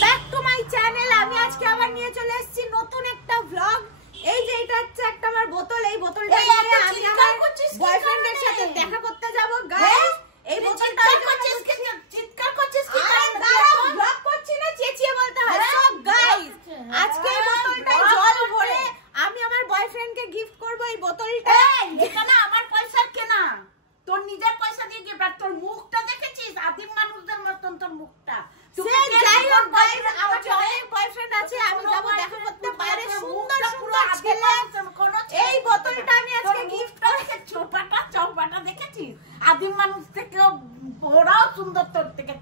Back to my channel. আমি আজকে আবার নিয়ে চলে এসেছি নতুন একটা ব্লগ। এই যে এটা হচ্ছে একটা আমার বোতল, এই বোতলটা নিয়ে আমি আমার বয়ফ্রেন্ডের সাথে দেখা করতে যাব গাইস। এই বোতলটা চিৎকার করছিস কি? দাঁড়াও, ব্লগ করছি না, চেঁচিয়ে বলতে হয়। সো গাইস, আজকে এই বোতলটায় জল ভরে আমি আমার বয়ফ্রেন্ডকে গিফট করব। এই বোতলটা এটা না আমার পয়সার কেনা, তোর নিজের পয়সা দিয়ে গিফট। আর তোর মুখটা দেখেছিস আদিম মানুষদের মতন তোর মুখটা। যাই হোক গাইস, আমার অনেক বয়ফ্রেন্ড আছে, আমি যাব দেখা করতে বাইরে সুন্দর সুন্দর ছেলে। এই বোতলটা আমি আজকে গিফট করছি। চৌপাটা দেখেছিস আদিম মানুষ থেকে ওরাও সুন্দর তোর থেকে।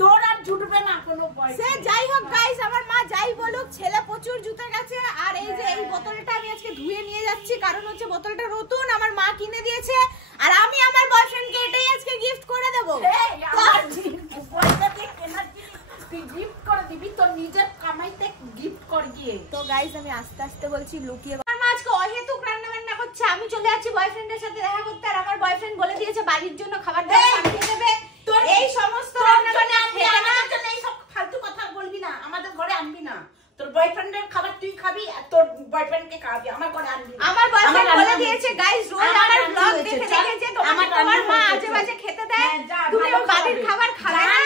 তোর আর জুটবে না কোনো পয়সা। যাই হোক গাইস, আমার মা যাই বলুক, ছেলে প্রচুর জুতে গেছে। আর এই যে এই বোতলটা আমি আজকে ধুয়ে নিয়ে যাচ্ছি, কারণ হচ্ছে বোতলটা নতুন, আমার মা কিনে দিয়েছে। আর আমি আমার বয়ফ্রেন্ডকে এটাই আজকে গিফট করে দেবো। পয়সা দিয়ে কেনা তুই গিফট করে দিবি, তোর নিজের কামাইতে গিফট কর গিয়ে। তো গাইস, আমি আস্তে আস্তে বলছি, লুকিয়ে। আমার মা আজকে অহেতুক রান্না বান্না করছে, আমি চলে যাচ্ছি বয়ফ্রেন্ডের সাথে দেখা করতে। আর আমার বয়ফ্রেন্ড বলে দিয়েছে বাড়ির জন্য খাবার দাবার পাঠিয়ে দেবে। তোর এই সমস্ত রান্না বান্না এই সব ফালতু কথা বলবি না, আমাদের ঘরে আনবি না। তোর বয়ফ্রেন্ডের খাবার তুই খাবি আর তোর বয়ফ্রেন্ডকে খাওয়াবি, আমার ঘরে আনবি না। আমার বয়ফ্রেন্ড বলে দিয়েছে গাইস, রোজ আমার ব্লগ দেখে যে তোমার মা আজে বাজে খেতে দেয়, তুমি বাড়ির খাবার খাবে না।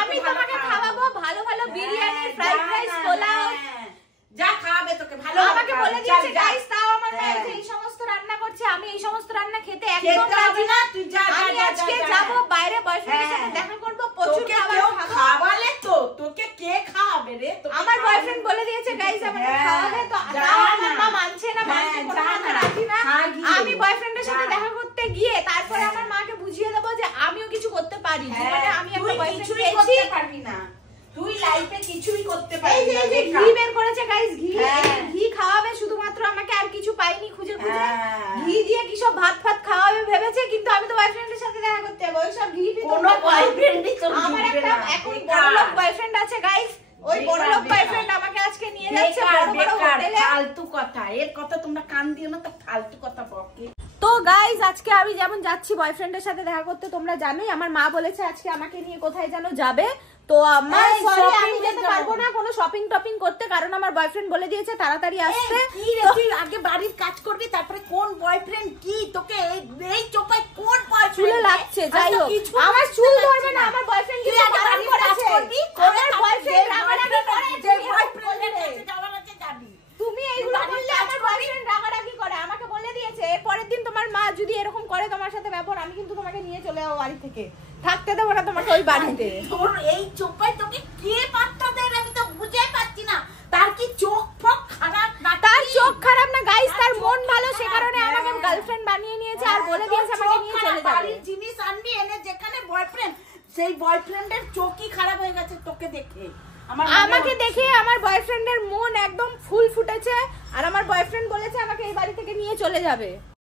আমি তোমাকে খাওয়াবো ভালো ভালো বিরিয়ানি, ফ্রাইড রাইস, পোলাও, যা খাওয়াবে তোকে ভালো। আমাকে বলে দিয়েছে গাইস, তাও আমার মা এই সমস্ত রান্না করছে। আমি এই সমস্ত রান্না খেতে একদম রাজি না। তুই যা আমি আজকে যাব বাইরে বয়ফ্রেন্ডের সাথে দেখা করব, প্রচুর খাবার খাবো। খাওয়ালে তো তোকে কে খাওয়াবে রে? আমার বয়ফ্রেন্ড বলে দিয়েছে গাইস আমাকে খাওয়াবে। তো আমার মা মানছে না, মানতে কোনো রাজি না। আমি বয়ফ্রেন্ডের সাথে দেখা করতে গিয়ে তারপরে আমার মাকে বুঝিয়ে দেবো যে আমিও কিছু করতে পারি। জীবনে আমি একটা বয়ফ্রেন্ড পেয়েছি। পারবি না তুই, লাইফে কিছুই করতে পারবি না। এই যে ঘি বের করেছে গাইস, ঘি খাওয়াবে শুধুমাত্র আমাকে, আর কিছু পাইনি খুঁজে খুঁজে। ঘি দিয়ে কি সব ভাত ফাত খাওয়াবে ভেবেছে, কিন্তু আমি তো বয়ফ্রেন্ডের সাথে দেখা করতে যাবো। ওই সব ঘি কোনো বয়ফ্রেন্ডই তোর আমার একটা এখন বড়লোক বয়ফ্রেন্ড আছে গাইস। ওই বড়লোক বয়ফ্রেন্ড আমাকে আজকে নিয়ে যাচ্ছে বড় বড় হোটেলে। ফালতু কথা, এর কথা তোমরা কান দিও না, তো ফালতু কথা বকে। তো গাইস, আজকে আমি যেমন যাচ্ছি বয়ফ্রেন্ডের সাথে দেখা করতে, তোমরা জানোই আমার মা বলেছে আজকে আমাকে নিয়ে কোথায় যেন যাবে। তো আমার সরি, আমি যেতে পারবো না কোনো শপিং টপিং করতে, কারণ আমার বয়ফ্রেন্ড বলে দিয়েছে তাড়াতাড়ি আসতে। তুই আগে বাড়ির কাজ করবি, তারপরে কোন বয়ফ্রেন্ড কি তোকে এই চোপায় কোন বয়ফ্রেন্ড চুলে লাগছে। যাই হোক, আমার চুল ধরবে না, আমার বয়ফ্রেন্ড কি বাড়ি করেছে। আমার বয়ফ্রেন্ড রাগারাগি করে, যে বয়ফ্রেন্ডের কাছে যাওয়ার আছে যাবি। তুমি এইগুলো বললে আমার বয়ফ্রেন্ড রাগারাগি করে, আমাকে বলে দিয়েছে এরপরের দিন তোমার মা যদি এরকম করে তোমার সাথে ব্যবহার, আমি কিন্তু তোমাকে নিয়ে চলে যাবো বাড়ি থেকে, থাকতে দেবো না তোমাকে ওই বাড়িতে। তোর এই চোপায় তোকে কে পাত্তা দেয় আমি তো বুঝে পাচ্ছি না। তার কি চোখ ফোক খারাপ না? তার চোখ খারাপ না গাইস, তার মন ভালো, সে কারণে আমাকে গার্লফ্রেন্ড বানিয়ে নিয়েছে আর বলে দিয়েছে আমাকে নিয়ে চলে যাবে। বাড়ির জিনিস আনবি এনে, যেখানে বয়ফ্রেন্ড, সেই বয়ফ্রেন্ডের চোখই খারাপ হয়ে গেছে তোকে দেখে। আমাকে দেখে আমার বয়ফ্রেন্ডের মন একদম ফুল ফুটেছে, আর আমার বয়ফ্রেন্ড বলেছে আমাকে এই বাড়ি থেকে নিয়ে চলে যাবে।